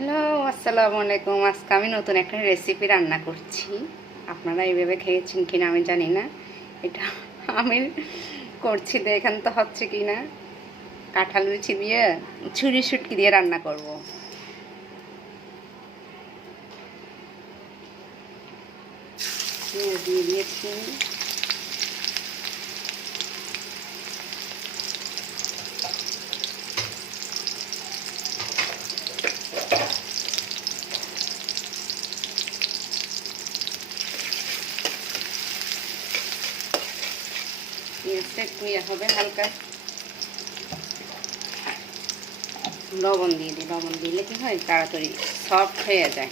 Hello, আসসালামু আলাইকুম। আজকে আমি নতুন একটা রেসিপি রান্না করছি। আপনারা এইভাবে খেয়েছেন কিনা আমি জানি না। এটা আমি করছি, দেখেন তো হচ্ছে কি না। কাঁঠাল বিচি দিয়ে ছুরি শুটকি দিয়ে রান্না করব। দিয়ে দিয়েছি। পেঁয়াজটা একটু হবে হালকা, লবণ দিয়ে দিই। লবণ দিলে কি হয়, তাড়াতাড়ি সফট হয়ে যায়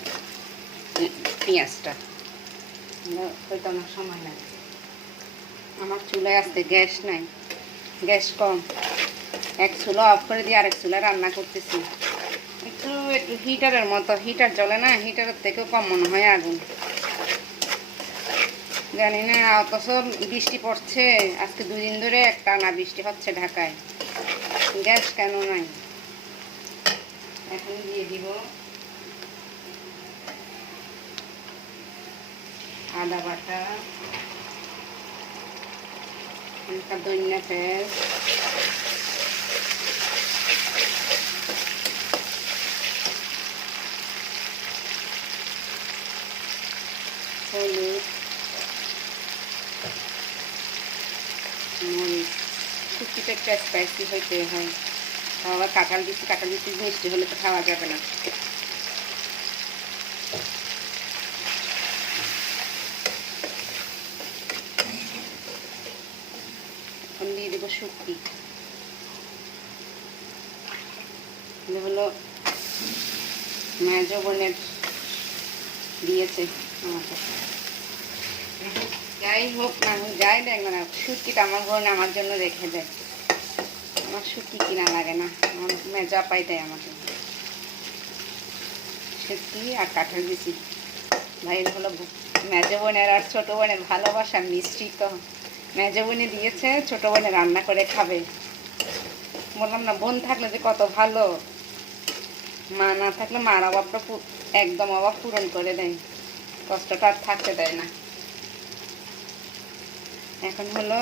পেঁয়াজটা। হয়তো আমার সময় লাগে। আমার চুলায় আসতে গ্যাস নাই, গ্যাস কম। এক চুলা অফ করে দিয়ে আরেক চুলা রান্না করতেছি। একটু একটু হিটারের মতো, হিটার জ্বলে না, হিটারের থেকেও কম মনে হয় আগুন। জানি না, অথচ বৃষ্টি পড়ছে আজকে 2 দিন ধরে, একটানা বৃষ্টি হচ্ছে ঢাকায়। গ্যাস কেন নাই? এখন দিয়ে দিব আদা বাটা, ধনিয়া পেস্ট, হলুদ, মরিচ। শুটকিটা একটা স্পাইসি হইতে হয়। আবার কাঁঠাল বিচি মিষ্টি হলে তো খাওয়া যাবে না। এখন দিয়ে দেবো শুটকি। হলো মেজো বোনের দিয়েছে আমাকে। যাই হোক না, যাই দেখ না, শুটকিটা আমার বোন আমার জন্য রেখে দেয়। আমার শুটকি কিনা লাগে না, আমার মেজা পাই দেয় আমাকে। শুটকি আর কাঁঠাল বিচি, ভাই হলো মেজো বোনের আর ছোটো বোনের ভালোবাসা মিশ্রিত। মেজো বোনে দিয়েছে, ছোটো বোনে রান্না করে খাবে। বললাম না, বোন থাকলে যে কত ভালো। মা না থাকলে মার অভাবটা একদম অভাব পূরণ করে দেয়, কষ্টটা আর থাকতে দেয় না। এখন হলো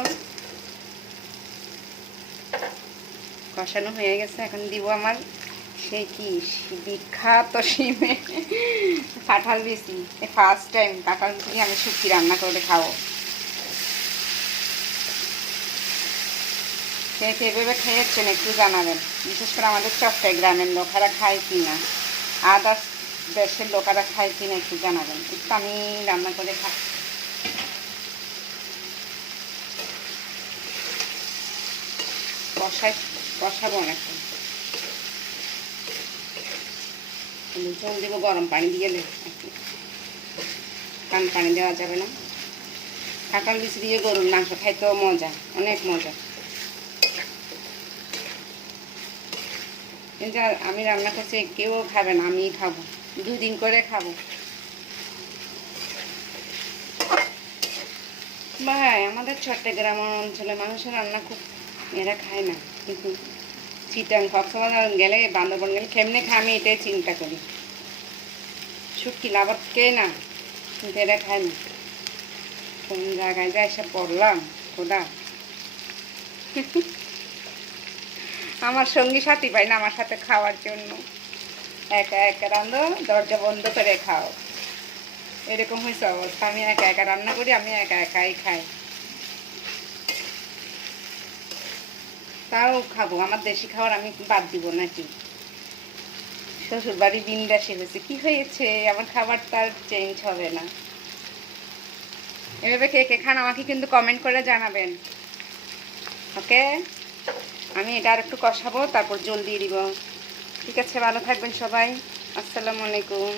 কষানো হয়ে গেছে। এখন দিব আমার সেই কি বিখ্যাত শিমে কাঁঠাল বিচি। ফার্স্ট টাইম কাঁঠাল বিচি আমি শুটকি রান্না করে খাবো। কে কে এভাবে খেয়েছেন একটু জানাবেন। বিশেষ করে আমাদের চট্টগ্রামের লোকেরা খায় কি না, আদার্স দেশের লোকেরা খায় কি না একটু জানাবেন। একটু আমি রান্না করে খাই। কষাবো অনেকটা। জল দেবো, গরম পানি দিয়ে দেবো, কারণ পানি দেওয়া যাবে না। কাঁঠাল বিচি দিয়ে গরুর মাংস খাইতেও মজা, অনেক মজা। কিন্তু আমি রান্না করছি, কেউ খাবে না, আমিই খাবো। 2 দিন করে খাবো। ভাই, আমাদের চট্টগ্রাম অঞ্চলে মানুষের রান্না খুব, এরা খায় না। কিন্তু চিটাং কক্সবাজার গেলে, বান্দরবন গেলে কেমনে খায় আমি এটাই চিন্তা করি। শুটকি লাভার কে না, কিন্তু এরা খায় না। কোন জায়গায় যায় এসে পড়লাম খোদা। আমার সঙ্গী সাথী পাই না আমার সাথে খাওয়ার জন্য। একা একা রান্ধো, দরজা বন্ধ করে খাও, এরকম হয়েছে অবস্থা। আমি একা একা রান্না করি, আমি একা একাই খাই। তাও খাবো, আমার দেশি খাবার আমি বাদ দিব নাকি? শ্বশুর বাড়ি বিন্দাসে হয়েছে, কি হয়েছে, আমার খাবার তার চেঞ্জ হবে না। এভাবে কে কে খান আমাকে কিন্তু কমেন্ট করে জানাবেন। ওকে, আমি এটা আর একটু কষাবো, তারপর জল দিয়ে দিব। ঠিক আছে, ভালো থাকবেন সবাই। আসসালামু আলাইকুম।